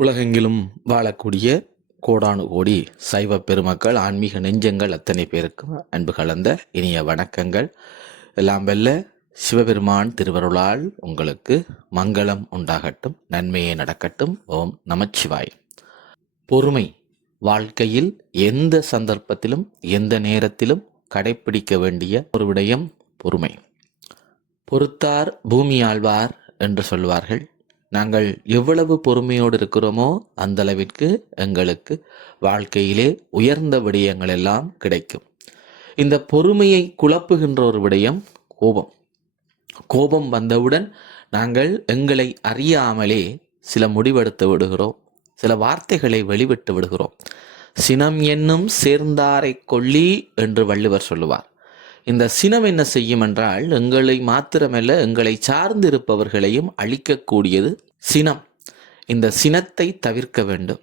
உலகெங்கிலும் வாழக்கூடிய கோடானு கோடி சைவ பெருமக்கள், ஆன்மீக நெஞ்சங்கள் அத்தனை பேருக்கும் அன்பு கலந்த இனிய வணக்கங்கள். எல்லாம் வெல்ல சிவபெருமான் திருவருளால் உங்களுக்கு மங்களம் உண்டாகட்டும், நன்மையே நடக்கட்டும். ஓம் நமச்சிவாய். பொறுமை வாழ்க்கையில் எந்த சந்தர்ப்பத்திலும் எந்த நேரத்திலும் கடைப்பிடிக்க வேண்டிய ஒரு விடயம் பொறுமை. பொறுத்தார் பூமி ஆழ்வார் என்று சொல்வார்கள். நாங்கள் எவ்வளவு பொறுமையோடு இருக்கிறோமோ அந்த அளவிற்கு எங்களுக்கு வாழ்க்கையிலே உயர்ந்த விடயங்கள் எல்லாம் கிடைக்கும். இந்த பொறுமையை குழப்புகின்ற ஒரு விடயம் கோபம். கோபம் வந்தவுடன் நாங்கள் எங்களை அறியாமலே சில முடிவெடுத்து விடுகிறோம், சில வார்த்தைகளை வெளிவிட்டு விடுகிறோம். சினம் என்னும் சேர்ந்தாரை கொள்ளி என்று வள்ளுவர் சொல்லுவார். இந்த சினம் என்ன செய்யும் என்றால், எங்களை மாத்திரமல்ல எங்களை சார்ந்திருப்பவர்களையும் அழிக்கக்கூடியது சினம். இந்த சினத்தை தவிர்க்க வேண்டும்.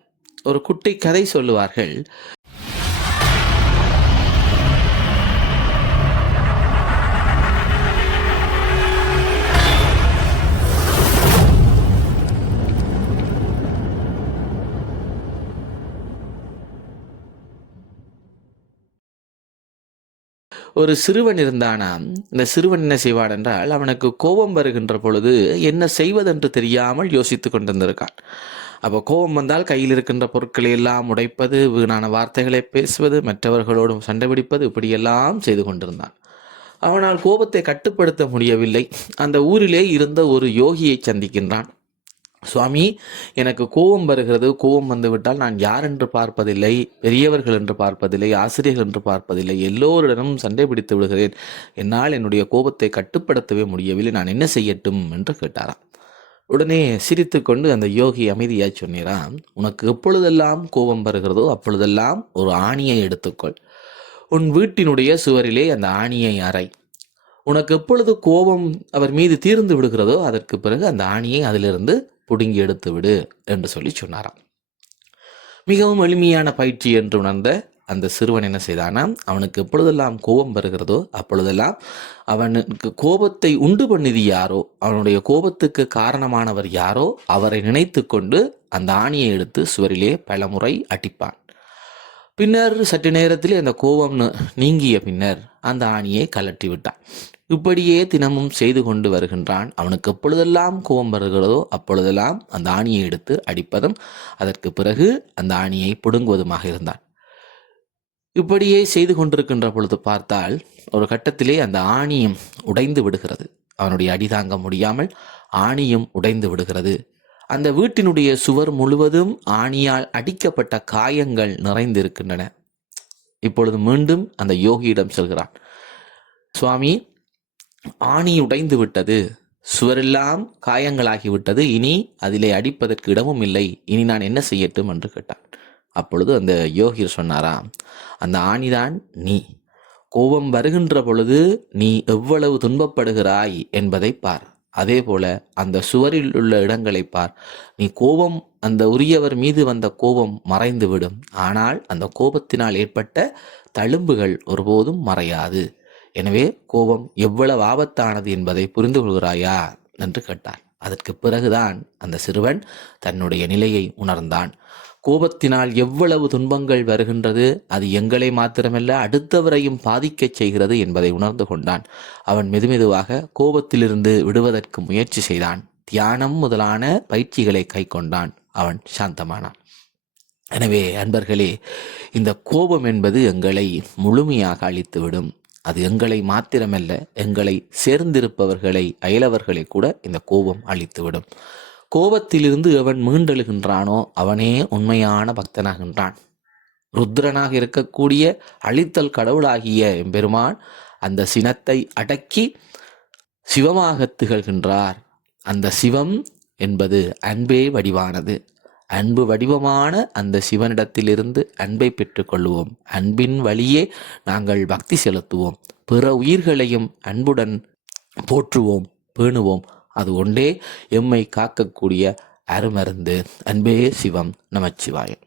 ஒரு குட்டி கதை சொல்லுவார்கள். ஒரு சிறுவன் இருந்தானாம். இந்த சிறுவன் என்ன செய்வான் என்றால், அவனுக்கு கோபம் வருகின்ற பொழுது என்ன செய்வதென்று தெரியாமல் யோசித்து கொண்டிருந்திருக்கான். அப்போ கோபம் வந்தால் கையில் இருக்கின்ற பொருட்களை எல்லாம் உடைப்பது, வீணான வார்த்தைகளை பேசுவது, மற்றவர்களோடும் சண்டை பிடிப்பது, இப்படியெல்லாம் செய்து கொண்டிருந்தான். அவனால் கோபத்தை கட்டுப்படுத்த முடியவில்லை. அந்த ஊரிலே இருந்த ஒரு யோகியை சந்திக்கின்றான். சுவாமி, எனக்கு கோபம் வருகிறது. கோபம் வந்துவிட்டால் நான் யார் என்று பார்ப்பதில்லை, பெரியவர்கள் என்று பார்ப்பதில்லை, ஆசிரியர்கள் என்று பார்ப்பதில்லை, எல்லோரிடமும் சண்டை பிடித்து விடுகிறேன். என்னால் என்னுடைய கோபத்தை கட்டுப்படுத்தவே முடியவில்லை. நான் என்ன செய்யட்டும் என்று கேட்டாராம். உடனே சிரித்து கொண்டு அந்த யோகி அமைதியாக சொன்னாராம், உனக்கு எப்பொழுதெல்லாம் கோபம் வருகிறதோ அப்பொழுதெல்லாம் ஒரு ஆணியை எடுத்துக்கொள். உன் வீட்டினுடைய சுவரிலே அந்த ஆணியை அறை. உனக்கு எப்பொழுது கோபம் அவர் மீது தீர்ந்து விடுகிறதோ அதற்கு பிறகு அந்த ஆணியை அதிலிருந்து புடுங்கி எடுத்து விடு என்று சொல்லி சொன்னாராம். மிகவும் எளிமையான பயிற்சி என்று உணர்ந்த அந்த சிறுவன் என்ன செய்தானாம், அவனுக்கு எப்பொழுதெல்லாம் கோபம் வருகிறதோ அப்பொழுதெல்லாம் அவனுக்கு கோபத்தை உண்டு பண்ணியது யாரோ, அவனுடைய கோபத்துக்கு காரணமானவர் யாரோ அவரை நினைத்து கொண்டு அந்த ஆணியை எடுத்து சுவரிலே பலமுறை அடிப்பான். பின்னர் சற்று நேரத்திலே அந்த கோபம் நீங்கிய பின்னர் அந்த ஆணியை கலட்டி விட்டான். இப்படியே தினமும் செய்து கொண்டு வருகின்றான். அவனுக்கு எப்பொழுதெல்லாம் கோபம் வருகிறதோ அப்பொழுதெல்லாம் அந்த ஆணியை எடுத்து அடிப்பதும் அதற்கு பிறகு அந்த ஆணியை பிடுங்குவதுமாக இருந்தான். இப்படியே செய்து கொண்டிருக்கின்ற பொழுது பார்த்தால் ஒரு கட்டத்திலே அந்த ஆணியும் உடைந்து விடுகிறது. அவனுடைய அடி தாங்க முடியாமல் ஆணியும் உடைந்து விடுகிறது. அந்த வீட்டினுடைய சுவர் முழுவதும் ஆணியால் அடிக்கப்பட்ட காயங்கள் நிறைந்திருக்கின்றன. இப்பொழுது மீண்டும் அந்த யோகியிடம் செல்கிறான். சுவாமி, ஆணி உடைந்து விட்டது, சுவரெல்லாம் காயங்களாகிவிட்டது, இனி அதிலே அடிப்பதற்கு இடமும் இல்லை, இனி நான் என்ன செய்யட்டும் என்று கேட்டான். அப்பொழுது அந்த யோகியர் சொன்னாராம், அந்த ஆணிதான் நீ. கோபம் வருகின்ற பொழுது நீ எவ்வளவு துன்பப்படுகிறாய் என்பதை பார். அதே போல அந்த சுவரில் உள்ள இடங்களை பார். நீ கோபம், அந்த உரியவர் மீது வந்த கோபம் மறைந்துவிடும், ஆனால் அந்த கோபத்தினால் ஏற்பட்ட தழும்புகள் ஒருபோதும் மறையாது. எனவே கோபம் எவ்வளவு ஆபத்தானது என்பதை புரிந்து கொள்கிறாயா என்று கேட்டார். அதற்கு பிறகுதான் அந்த சிறுவன் தன்னுடைய நிலையை உணர்ந்தான். கோபத்தினால் எவ்வளவு துன்பங்கள் வருகின்றது, அது எங்களை மாத்திரமல்ல அடுத்தவரையும் பாதிக்கச் செய்கிறது என்பதை உணர்ந்து கொண்டான். அவன் மெதுமெதுவாக கோபத்திலிருந்து விடுவதற்கு முயற்சி செய்தான். தியானம் முதலான பயிற்சிகளை கை கொண்டான். அவன் சாந்தமானான். எனவே அன்பர்களே, இந்த கோபம் என்பது எங்களை முழுமையாக அழித்துவிடும். அது எங்களை மாத்திரமல்ல, எங்களை சேர்ந்திருப்பவர்களை, அயலவர்களை கூட இந்த கோபம் அழித்துவிடும். கோபத்திலிருந்து எவன் மீண்டெழுகின்றானோ அவனே உண்மையான பக்தனாகின்றான். ருத்ரனாக இருக்கக்கூடிய அழித்தல் கடவுளாகிய எம்பெருமான் அந்த சினத்தை அடக்கி சிவமாக திகழ்கின்றார். அந்த சிவம் என்பது அன்பே வடிவானது. அன்பு வடிவமான அந்த சிவனிடத்திலிருந்து அன்பை பெற்றுக்கொள்வோம். அன்பின் வழியே நாங்கள் பக்தி செலுத்துவோம். பிற உயிர்களையும் அன்புடன் போற்றுவோம், பேணுவோம். அது ஒன்றே எம்மை காக்கக்கூடிய அருமருந்து. அன்பே சிவம். நமச்சிவாயம்.